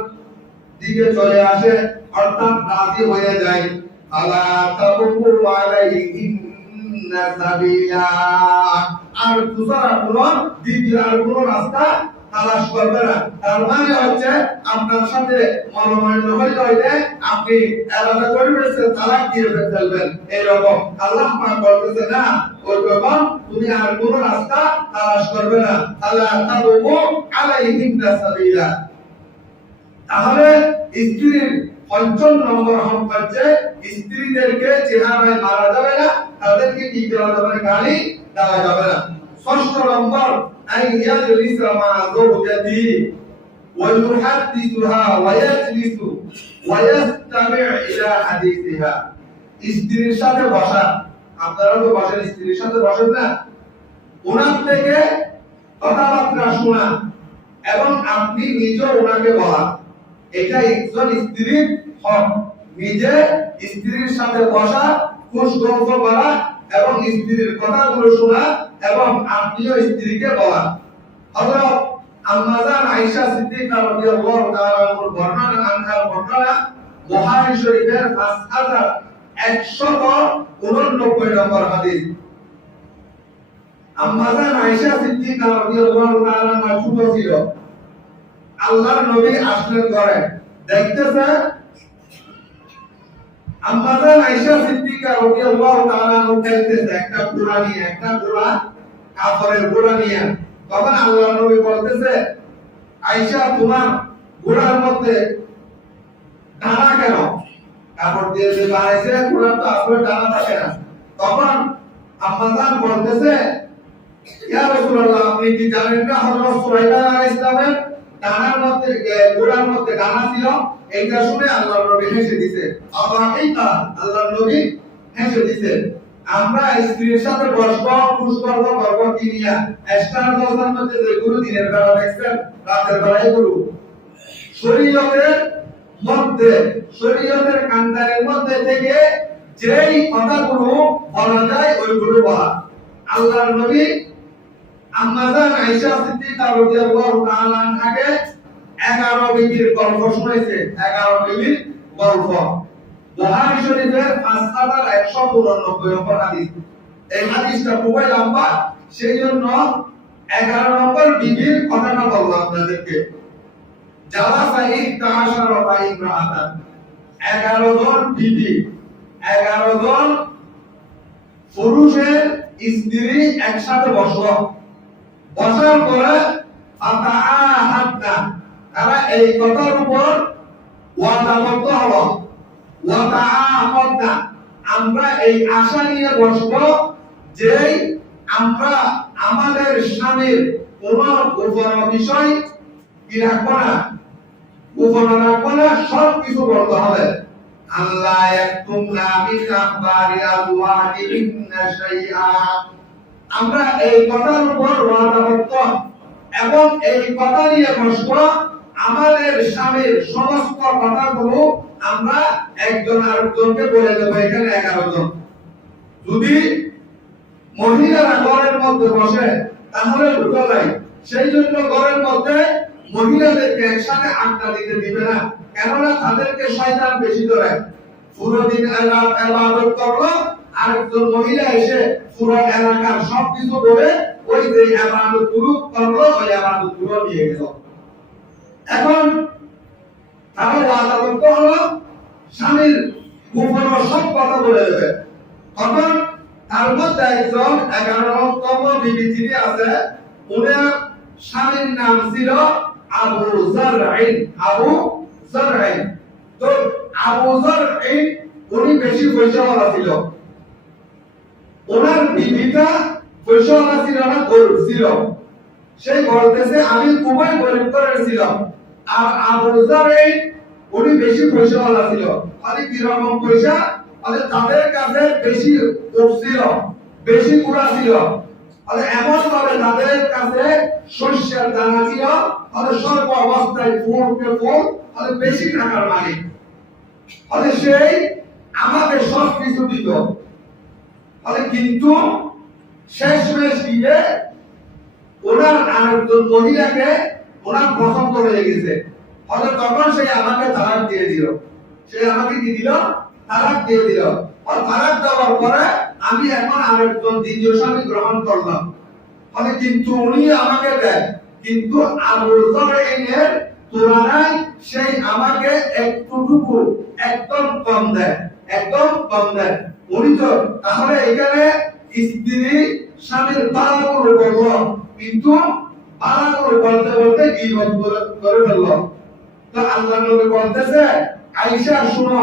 দিকে চলে আসে, অর্থাৎ রাজি হয়ে যায়, আলা তাবুকু আলাইহিন্না সাবিলা, আর দুসরা কোনো দ্বিতীয় আর কোনো রাস্তা তালাশ করবে না। তার মানে হচ্ছে আপনার সাথে মনোমালিন্য হইলে আপনি আলাদা করে ফেলছেন, তালাক দিয়ে ফেলবেন, এইরকম আল্লাহ পাক বলতেছে না, ওই রকম তুমি আর কোনো রাস্তা তালাশ করবে না, আলা তাবুকু আলাইহিন্না সাবিলা। তাহলে স্ত্রীর পঞ্চম নম্বর হক হচ্ছে স্ত্রীদেরকে চেহারায় মারা যাবে না, তাদেরকে কি দেওয়া যাবে না, গালি দেওয়া যাবে না। ষষ্ঠ নম্বর, আইয়াজলিসা মা যাওজাতি ওয়া ইউহাদ্দিসুহা ওয়া ইয়াজলিসু ওয়া ইয়াসতামি' ইলা হাদিসিহা, স্ত্রীর সাথে বসা, আপনারা তো বসেন, স্ত্রীর সাথে বসেন না, ওনার থেকে কথাবার্তা শোনা এবং আপনি নিজে ওনাকে বলা, এটা একজন স্ত্রীর হক। নিজে স্ত্রীর সাথে বসা, খুশ গল্প করা এবং স্ত্রীর কথাগুলো শোনা এবং আপনিও স্ত্রীকে বলা। হযরত আম্মা জান আয়েশা সিদ্দিকা রাদিয়াল্লাহু তাআলা আনহার বর্ণনা বুখারী শরীফের 5189 নম্বর হাদিস। আম্মা জান আয়েশা সিদ্দিকা রাদিয়াল্লাহু তাআলা আনহা ছোট ছিল, আল্লাহর নবী আসলেন ঘরে, দেখতেছে আম্মা জান আয়েশা সিদ্দিকা রাদিয়াল্লাহু তাআলা আনহা খেলতেছে একটা ঘোড়া নিয়ে, একটা ঘোড়া, কাফরের ঘোড়া নিয়ে। তখন আল্লাহর নবী বলতেছে, আয়েশা তোমার ঘোড়ার মধ্যে ডানা কেন? কাপড় দিয়ে যে বানাইছে, ঘোড়ার তো আসলে ডানা থাকে না। তখন আম্মা জান বলতেছে, ইয়া রাসূলুল্লাহ, আপনি কি জানেন না হযরত সুলাইমান আলাইহিস সালামের ডানার মধ্যে, ঘোড়ার মধ্যে ডানা ছিল? এইটা শুনে আল্লাহর নবী হেসে দিয়েছে। আল্লাহইকা, আল্লাহর নবী হেসে দিয়েছে। আমরা স্ত্রীর সাথে বসবো, খুশ করবো, করব কি নিয়া, স্টার দশার মধ্যে যে গুরু দিনের বেলা দেখছেন, রাতের বেলায় গুরু, শরীয়তের মধ্যে, শরীয়তের কান্ডারের মধ্যে থেকে যেই কথাগুলো বলা যায় ওইগুলো বলা। আল্লাহর নবী আম্মা জান আয়েশা সিদ্দিকা রাদিয়াল্লাহু তাআলা আনহাকে 11 বিবির গল্প শুনাইছে, 11 বিবির গল্প। বুখারী শরীফের 5189 নম্বর হাদিস। এই হাদিসটা খুবই লম্বা, সেইজন্য 11 নম্বর বিবির কথাটা বললাম আপনাদেরকে। জালাসা 11 ইমরাআতান, 11 জন বিবি, 11 জন পুরুষের স্ত্রী একসাথে বসলো। বসার পরে ফাতাআহাদনা, তারা এই কথার উপর ওয়াদাবদ্ধ হলো। ওয়াতাআহাদনা, আমরা এই আশা নিয়ে বসবো যে আমরা আমাদের স্বামীর কোন গোপন বিষয় কি রাখবো না, গোপন রাখবো না, সব কিছু বলতে হবে। আল্লাহ ইয়াকতুমনা মিন আখবারি আজওয়াজিহিন্না শাইআ, আমরা এই কথার উপর ওয়াদাবদ্ধ এবং এই কথা নিয়ে বসবো, আমাদের স্বামীর সমস্ত কথাগুলো আমরা একজন আরেকজনকে বলে দেবো। এখানে 11 জন। যদি মহিলারা ঘরের মধ্যে বসে তাহলে ঢুকা যায়, সেই জন্য ঘরের মধ্যে মহিলাদেরকে একসাথে আড্ডা দিতে দিবে না, কেননা তাদেরকে শয়তান বেশি ধরে। পুরো দিন ইবাদত করলো আরেকজন মহিলা এসে পুরো এলাকার সবকিছু ধরে ওই যে ইবাদত গুলো করলো ওই ইবাদত গুলো নিয়ে গেল। এখন তারা ওয়াদা করতে হলো স্বামীর গোপন সব কথা বলে দেবে। তখন তার মধ্যে একজন 11তম বিবি যিনি আছে উনার স্বামীর নাম ছিল আবু যারঈন। আবু যারঈন, তো আবু যারঈন উনি বেশি পয়সাওয়ালা ছিল। ওনার বিবিটা পয়সাওয়ালা ছিল না, গরিব ছিল। সেই বলতেছে আমি খুবই গরিব ঘরের ছিলাম, আর আবু যারঈন উনি বেশি পয়সাওয়ালা ছিল। মানে কি রকম পয়সা, মানে তাদের কাছে বেশি উট ছিল, বেশি ঘোড়া ছিল, মানে এমন ভাবে তাদের কাছে শস্যের দানা ছিল, মানে সর্ব অবস্থায় ফুলকে ফুল, মানে বেশি টাকার মালিক। মানে সেই আমাকে সব কিছু দিত। মানে কিন্তু শেষমেশ গিয়ে ওনার আরেকজন মহিলাকে ওনার পছন্দ হয়ে গেছে। ফলে তখন সে আমাকে তালাক দিয়ে দিল। সে আমাকে কি দিল? তালাক দিয়ে দিল। আর তালাক দেওয়ার পরে আমি এখন আরেকজন দ্বিতীয় স্বামী গ্রহণ করলাম। ফলে কিন্তু উনি আমাকে দেয়, কিন্তু আবু যারঈনের তুলনায় সেই আমাকে একটুটুকু একদম কম দেয়, একদম কম দেয়। উনি তো তাহলে এখানে স্ত্রী স্বামীর বাড়াগুলো করলো, কিন্তু বাড়াগুলো বলতে বলতে গীবত করে ফেললো। তো আল্লাহ নবী বলতেছে আয়েশা শুনো,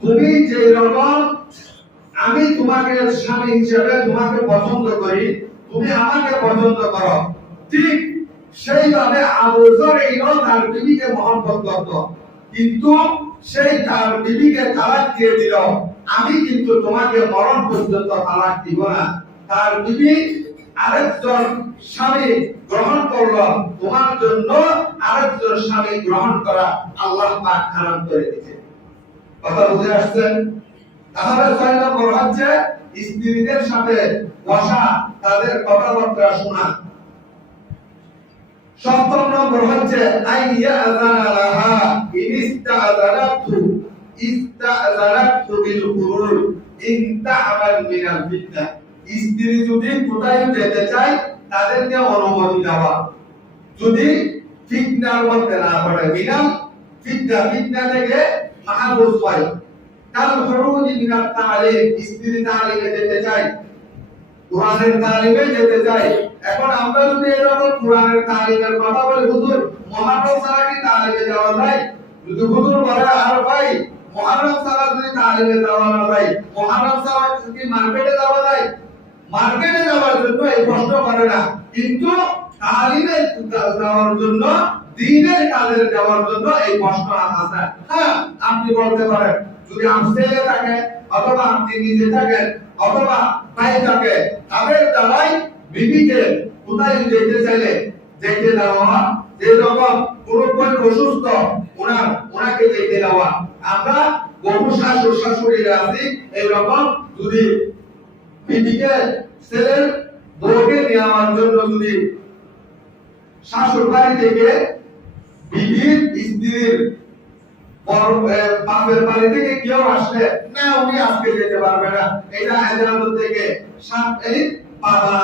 তুমি যে রকম আমি তোমাকে স্বামী হিসেবে তোমাকে পছন্দ করি, তুমি আমাকে পছন্দ করো, ঠিক সেইভাবে আবু যারঈনও তার বিবিকে মহব্বত করত, কিন্তু সেই তার বিবিকে তালাক দিয়ে দিল। আমি কিন্তু তোমাকে মরণ পর্যন্ত তালাক দিব না। তার বিবি আরেকজন স্বামী গ্রহণ করলো, তোমার জন্য আরেকজন স্বামী গ্রহণ করা আল্লাহ পাক হারাম করে দিয়েছে। কথা বুঝে আসছেন? তাহলে 6 নম্বর হচ্ছে স্ত্রীদের সাথে বসা, তাদের কথাবার্তা শোনা। 7 নম্বর হচ্ছে আইয়াযানা লাহা ইস্তাযারাতু বিল খুরুজ ইন তা'বাল মিনাল ফিতনা। স্ত্রী যদি কোথায় যেতে চায় তাদেরকে অনুমতি দেওয়া, যদি ফিতনার মধ্যে না পড়ে। মিনাল ফিতনা, ফিতনা থেকে মাহফুজ হয়। কাল খুরুজ মিনাত তা'লিম, স্ত্রী তালিমে যেতে চায়, কোরআনের তালিমে যেতে চায়। এখন আমরা যদি এরকম কোরআনের তালিমের কথা বলি, হুজুর মুহররম ছাড়া কি তালিমে যাওয়া যায়? যদি হুজুর বলে আর ভাই মুহররম ছাড়া যদি তালিমে যাওয়া না যায়, মুহররম ছাড়া কি মার্কেটে যাওয়া যায়? মার্কেটে যাওয়ার জন্য এই প্রশ্ন করে না, কিন্তু তালিমে যাওয়ার জন্য, দ্বীনের কাজে যাওয়ার জন্য এই প্রশ্ন আছে। হ্যাঁ, আপনি বলতে পারেন যদি আপনি থাকে অথবা আপনি নিজে থাকেন অথবা ভাই থাকে, তাদের দ্বারাই বিবিকে কোথায় যেতে চাইলে যেতে দেওয়া, যে রকম কোন অসুস্থ ওনাকে যেতে দেওয়া। আমরা বহু শাশুড় শাশুড়িরা আছি এইরকম, যদি বিবিকে ছেলের বউকে নেওয়ার জন্য যদি শাশুড় বাড়ি থেকে বিবির স্ত্রীর বাপের বাড়ি থেকে কেউ আসলে না, উনি আজকে যেতে পারবে না, এটা আদালত থেকে বাবা,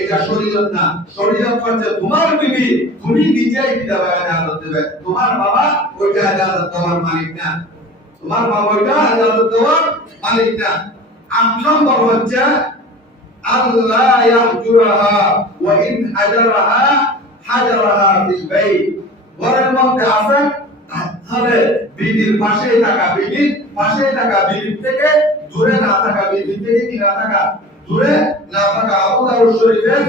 এটা শরীয়ত না। শরীয়ত হচ্ছে তোমার বিবি, তুমি নিজেই কিভাবে আদালত দেবে। তোমার বাবা ওইটা আদালত দেওয়ার মালিক না, তোমার বাবা ওইটা আদালত দেওয়ার মালিক না। 8 নম্বর হচ্ছে আল্লাহ ইয়াহজুরাহা ওয়া ইন হাজারাহা হাজারাহা ফিল বাইত। ঘরের মধ্যে আছেন তাহলে বিবির পাশেই থাকা, বিবির পাশেই থাকা, বিবির থেকে দূরে না থাকা, বিবির থেকে কি না থাকা, দূরে না থাকা। আবু দাউদ শরীফের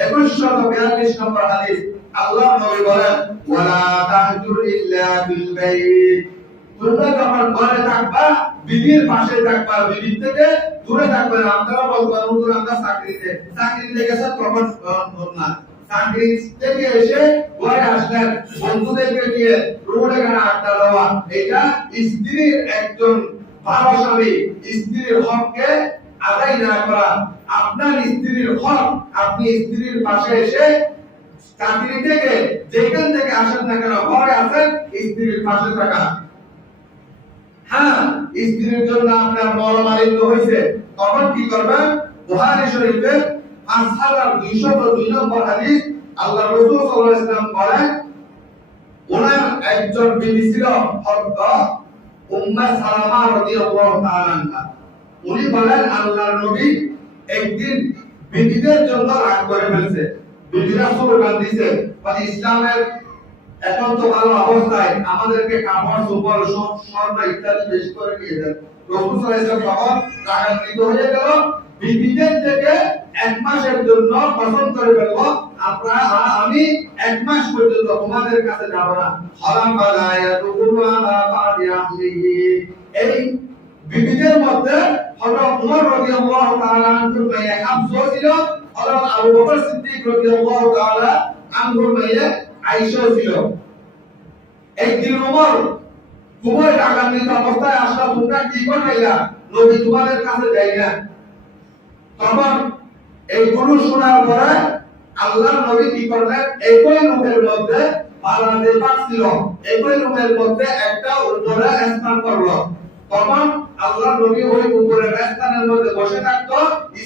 2142 নম্বর হাদিস, আল্লাহ নবী বলেন ওয়ালা তাহজুর ইল্লা বিল বাইত। তোমরা যখন ঘরে থাকবা বিবির পাশে থাকবা, বিবির থেকে দূরে থাকবে না। আপনারা বলবেন হুজুর আমরা চাকরিতে গেছেন তখন না, চাকরি থেকে এসে ঘরে আসলেন, বন্ধুদেরকে নিয়ে রোডে গানা আড্ডা দেওয়া, এটা স্ত্রীর একজন ভালো স্বামী স্ত্রীর হককে আদায় না করা। আপনার স্ত্রীর হক, আপনি স্ত্রীর পাশে এসে চাকরি থেকে যেখান থেকে আসেন না কেন ঘরে আসেন, স্ত্রীর পাশে থাকা। হ্যাঁ, স্ত্রীর জন্য আপনার মরমালিন্য হয়েছে, তখন কি করবেন? বুখারী শরীফে 5202 নম্বর হাদিস, আল্লাহ রাসূল সাল্লাল্লাহু আলাইহি ওয়াসাল্লাম বলেন, ওনার একজন বিবি ছিল হযরত উম্মে সালামা রাদিয়াল্লাহু তাআলা আনহা। উনি বলেন আল্লাহর নবী একদিন বিবিদের জন্য রাগ করে ফেলছে। বিবিরা স্লোগান দিছে, ইসলামের এখন তো ভালো অবস্থায়, আমাদেরকে কাপড় চোপড় সব স্বর্ণ ইত্যাদি বেশি করে নিয়ে দেন। রাসূল সাল্লাল্লাহু আলাইহি ওয়াসাল্লাম তখন রাগান্বিত হয়ে গেল, বিবিদের থেকে 1 মাসের জন্য পছন্দ করে ফেলবো, আমি 1 মাস পর্যন্ত তোমাদের কাছে যাব না। হারাম বালায়া তুকুরআনা বাদি আহলিহি। এই বিবিদের মধ্যে হযরত ওমর রাদিয়াল্লাহু তাআলা আনহুর মেয়ে হাফসা ছিল, হযরত আবু বকর সিদ্দিক রাদিয়াল্লাহু তাআলা আনহুর মেয়ে আয়েশা ছিল। একদিন ওমর খুবই রাগান্বিত অবস্থায় আসলো, তোমরা কি করলাইলা? নবী তোমাদের কাছে যাই না। তখন এইগুলো শোনার পরে আল্লাহর নবী কি করলেন? একই রুমের মধ্যে বারান্দা পাক ছিল, একই রুমের মধ্যে একটা উপরে স্থান করলো। তখন আল্লাহর নবী ওই উপরের স্থানের মধ্যে বসে থাকতো,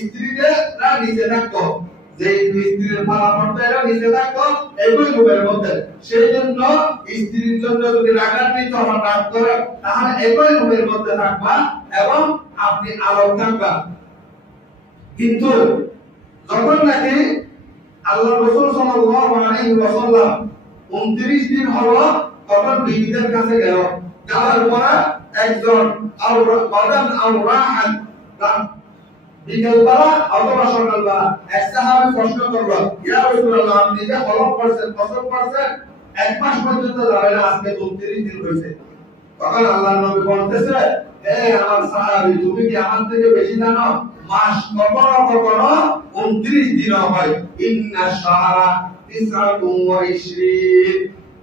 স্ত্রীরা নিচে থাকতো। যে স্ত্রীর ফলাফলটা নিচে থাকতো একই রুমের মধ্যে। সেই জন্য স্ত্রীর জন্য যদি রাগান্বিত হন, রাগ করে, তাহলে একই রুমের মধ্যে থাকবা এবং আপনি আলোক থাকবা। কিন্তু যখন নাকি আল্লাহ রাসূল সাল্লাল্লাহু আলাইহি ওয়াসাল্লাম 29 দিন হলো, তখন বিবিদের কাছে গেল। যাওয়ার পরে একজন বিকেলবেলা অথবা সকালবেলা এক সাহাবী প্রশ্ন করলো, ইয়া রাসূলুল্লাহ, আপনি যে হলফ করছেন, কসম করছেন 1 মাস পর্যন্ত যাবে না, আজকে 29 দিন হয়েছে। তখন আল্লাহর নবী বলতেছে, হে আমার সাহাবী, তুমি কি আমার থেকে বেশি জানো? মাস কখনো কখনো 29 দিনও হয়। ইন্না শাহরা 29,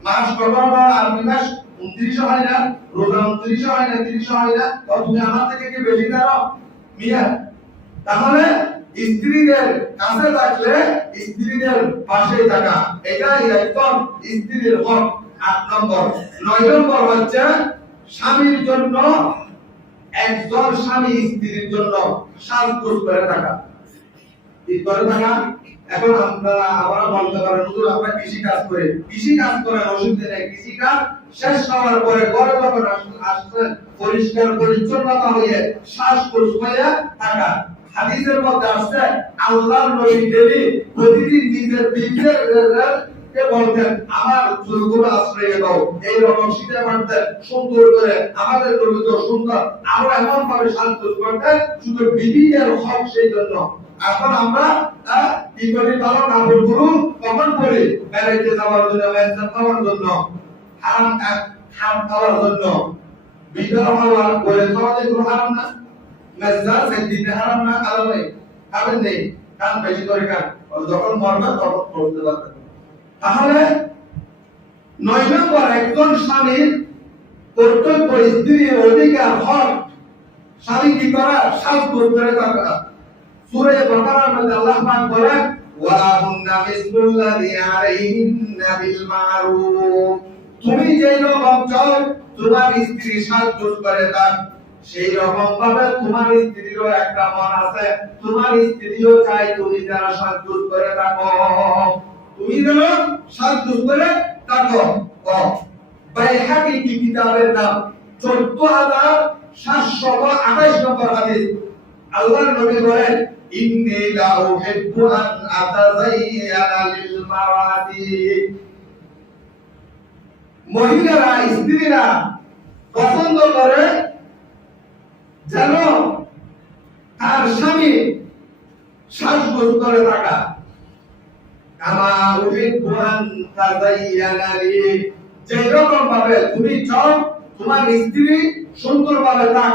মাস কখনো আরবি মাস 29 হয় না, রোজা 29 হয় না, 30 হয় না, তো তুমি আমার থেকে কি বেশি জানো মিয়া? তাহলে স্ত্রীদের কাছে থাকলে স্ত্রীদের পাশে থাকা, এটাই একদম স্ত্রীর হক। 8 নম্বর। 9 নম্বর হচ্ছে স্বামীর জন্য, একজন স্বামী স্ত্রীর জন্য সাজগোজ করে থাকা। কি করে থাকা? এখন আমরা বলতে পারেন, হুজুর আমরা কৃষি কাজ করি, কৃষি কাজ করেন, অসুবিধা নেই। কৃষি কাজ শেষ হওয়ার পরে ঘরে যখন আসছেন, পরিষ্কার পরিচ্ছন্নতা হয়ে সাজগোজ হয়ে থাকা। হাদিসের মধ্যে আসছে আল্লাহর নবী ডেলি প্রতিদিন নিজের বিবিদেরকে বলতেন, আমার চুলগুলো আশ্রয় দাও, এইরকম শীতে মারতেন সুন্দর করে। আমাদের নবী তো সুন্দর, আমরা এমন ভাবে সাজগোজ করতেন, শুধু বিবিদের হক। সেই জন্য এখন আমরা কি করি? ভালো কাপড়গুলো কখন পরি? বেড়াইতে যাওয়ার জন্য, মেনশন খাওয়ার জন্য, হারাম খাওয়ার জন্য। বিধবা হওয়ার পরে খাওয়া যেগুলো হারাম না, মেজাজ একদিনে হারাম না, কারণ নেই, খাবেন নেই, কান বেশি করে খান, যখন মরবে তখন করতে পারবেন। তাহলে 9 নম্বর, একজন স্বামীর কর্তব্য, স্ত্রীর অধিকার, হক, স্বামী কি করা? সাজগোজ করে থাকা। সূরা বাকারার মধ্যে আল্লাহ পাক বলেন, ওয়া হুন্না মিসলুল্লাযী আলাইহিন্না বিল মারুফ। তুমি যেই রকম চাও তোমার স্ত্রী সাজগোজ করে থাক, সেই রকম ভাবে তোমার স্ত্রীরও একটা মন আছে, তোমার স্ত্রীও চাই তুমি যেন সাজগোজ করে থাকো, তুমি যেন সাজগোজ করে থাকো। বাইহাকি কি কিতাবের নাম 14728 নম্বর হাদিস। আল্লাহর নবী বলেন, ইন্নী লা উহিব্বু আন আতাযায়্যানা লিল মারাতি। মহিলারা, স্ত্রীরা পছন্দ করে যেন তার স্বামী সাজগোজ করে থাকা। কামা উহিব্বু আন তাযায়্যানা লি, যেরকম ভাবে তুমি চাও তোমার স্ত্রী সুন্দরভাবে থাক,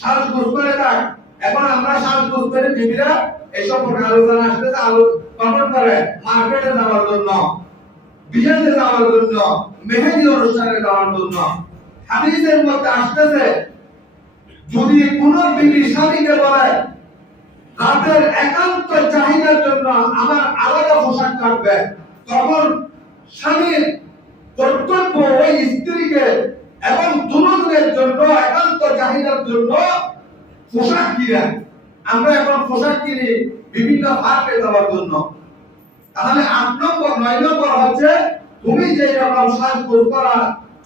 সাজগোজ করে থাক। এখন আমরা সাজগোজ করে বিবিরা এসব আলোচনা আসতেছে, কখন করে? মার্কেটে যাওয়ার জন্য, বিয়েতে যাওয়ার জন্য, মেহেদি অনুষ্ঠানে যাওয়ার জন্য। হাদিসের মধ্যে আসতেছে, যদি কোন বিবি স্বামীকে বলে রাতের একান্ত চাহিদার জন্য আমার আলাদা পোশাক লাগবে, তখন স্বামীর কর্তব্য ওই স্ত্রীকে এবং দুজনের জন্য একান্ত চাহিদার জন্য পোশাক কিনে। আমরা এখন পোশাক কিনি বিভিন্ন ভাবে দেওয়ার জন্য। তাহলে 8 নম্বর 9 নম্বর হচ্ছে তুমি যে রকম সাজগোজ করা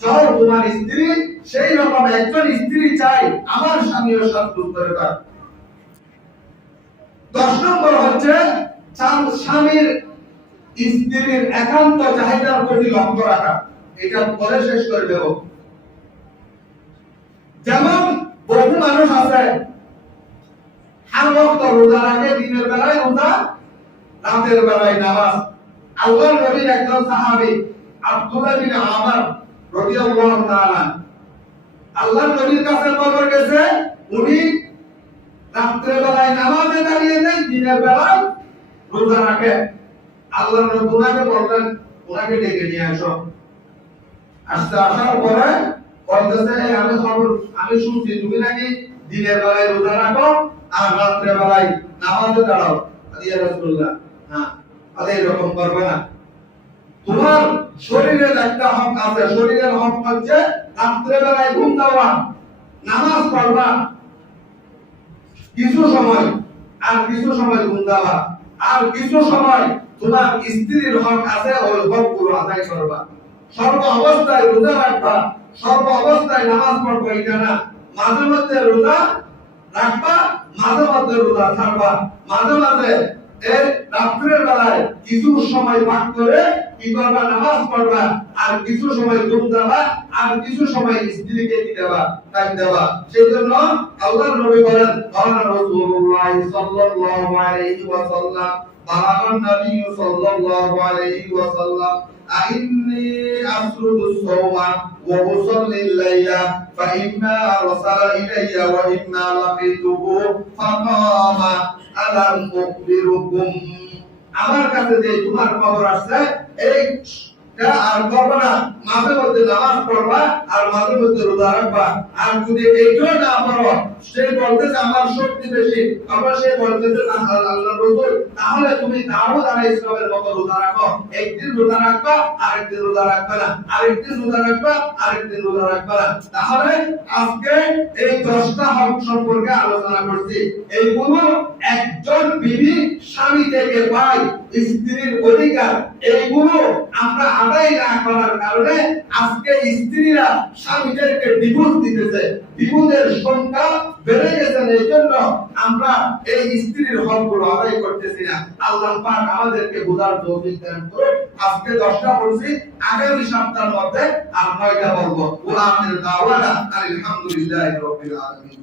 চাও তোমার স্ত্রী, সেই রকম একজন স্ত্রী চাই আমার স্বামীও সাজগোজ করে তার। 10 নম্বর হচ্ছে স্বামীর স্ত্রীর একান্ত চাহিদার প্রতি লক্ষ্য রাখা। এটা পরে শেষ করে দেব। যেমন বহু মানুষ আছে আর ওয়াক্ত রোজা রাখে, দিনের বেলায় রোজা, রাতের বেলায় নামাজ। আল্লাহর নবীর একজন সাহাবী আব্দুল্লাহ বিন আমর রাদিয়াল্লাহু তাআলা আল্লাহর নবীর কাছে খবর গেছে, উনি রাতের বেলায় নামাজে দাঁড়িয়ে নেই, দিনের বেলায় রোজা রাখে। আল্লাহর নবী ওনাকে বললেন, ওনাকে ডেকে নিয়ে আসো। আসার পরে বলতেছে, আমি শুনছি তুমি নাকি দিনের বেলায় রোজা রাখো আর রাতের বেলায় নামাজে দাঁড়াও। ইয়া রাসূলুল্লাহ, হ্যাঁ, তাহলে এরকম করবে না। তোমার শরীরের একটা হক আছে, শরীরের হক হচ্ছে রাতের বেলায় ঘুম দেওয়া, নামাজ পড়বা কিছু সময়, আর কিছু সময় ঘুম দেওয়া, আর কিছু সময় তোমার স্ত্রীর হক আছে, ওই হকগুলো আদায় করবা। সর্ব অবস্থায় রোজা রাখবা, সর্ব অবস্থায় নামাজ পড়বা, এটা না। মাঝে মধ্যে রোজা রাখবা, মাঝে মধ্যে রোজা ছাড়বা, মাঝে মাঝে এই রাত্রের বেলায় কিছু সময় ভাগ করে কি করবা, নামাজ পড়বা, আর কিছু সময় ঘুম দেবা, আর কিছু সময় স্ত্রীকে কি দেবা, টাইম দেবা। সেই জন্য আল্লাহর নবী বলেন, রাসূলুল্লাহ সাল্লাল্লাহু আলাইহি ওয়াসাল্লাম বালাগান নবী সাল্লাল্লাহু আলাইহি ওয়াসাল্লাম আইন্নী আসরুদুস সাওমা ওয়া উসাল্লিল লাইলা ফাইম্মা আরসালা ইলাইয়া ওয়া ইম্মা লাকিতুহু ফাকামা আলাম উখবিরুকুম। আমার কাছে যে তোমার খবর আসছে এইটা আর করবা না, মাঝে মধ্যে নামাজ পড়বা আর মাঝে মধ্যে রোজা রাখবা। আর যদি এইটাও না পারো, সে বলতেছে আমার শক্তি বেশি, আবার সে বলতেছে না আল্লাহর রাসূল, তাহলে তুমি দাউদ আলাইহিস সালামের মতো রোজা রাখো। একদিন রোজা রাখবা, আরেকদিন রোজা রাখবা না, আরেকদিন রোজা রাখবা, আরেকদিন রোজা রাখবা না। তাহলে আজকে এই 10টা হক সম্পর্কে আলোচনা করছি। এইগুলো একজন বিবি স্বামী থেকে পায়, স্ত্রীর অধিকার। এইগুলো আমরা আদায় না করার কারণে আজকে স্ত্রীরা স্বামীদেরকে ডিভোর্স দিতেছে, ডিভোর্সের সংখ্যা বেড়ে গেছে। এই জন্য আমরা এই স্ত্রীর হকগুলো আদায় করতেছি না। আল্লাহ পাক আমাদেরকে বুঝার তৌফিক দান করুন। আজকে 10টা বলছি, আগামী সপ্তাহের মধ্যে আর 9টা বলবো। ওয়া আখির দাওয়ানা আলহামদুলিল্লাহি রাব্বিল আলামিন।